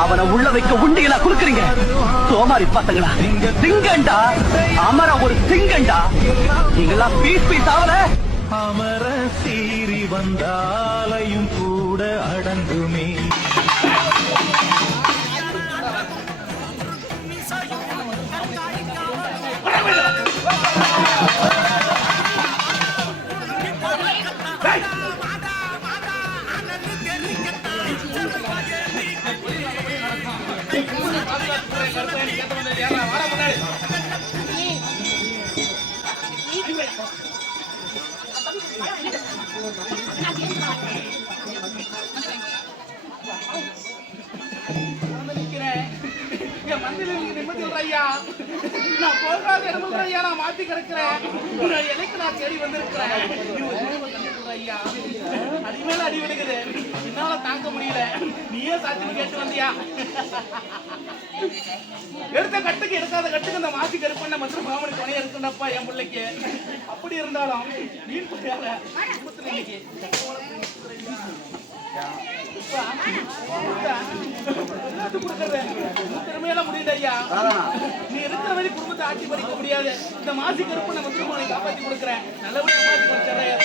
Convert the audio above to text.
அவனை உள்ள வைக்க உண்டிகளா குடுக்குறீங்க சோமாரி பசங்களா. திங்கண்டா அமர ஒரு திங்கண்டா. நீங்கெல்லாம் பீஸ் பீஸ் ஆவல. அமர சீறி வந்தாலையும் கூட அடங்குமே. நான் போகாத இடமும் ஐயா நான் மாத்தி கிடக்கிறேன். எனக்கு நான் தேடி வந்திருக்கிறேன் ஐயா. அடிமேல அடி விடுக்குது, என்னால தாங்க முடியல. நீயே சாட்சி கேட்டு வந்தியா? எடுத்த கட்டுக்கு எடுக்காத கட்டுக்கு அந்த மாசி கருப்பண்ண மற்றும் மாமனி துணையா இருக்குண்டப்பா என் பிள்ளைக்கு. அப்படி இருந்தாலும் மீன் பிள்ளையால இன்னைக்கு திறமையெல்லாம் முடியல ஐயா. நீ இருக்கிற வரை குடும்பத்தை ஆட்சி பறிக்க முடியாது. இந்த மாசி கருப்பு நான் வந்து காப்பாற்றி கொடுக்குறேன். நல்லபடியா காப்பாற்றி கொடுத்துறேன்.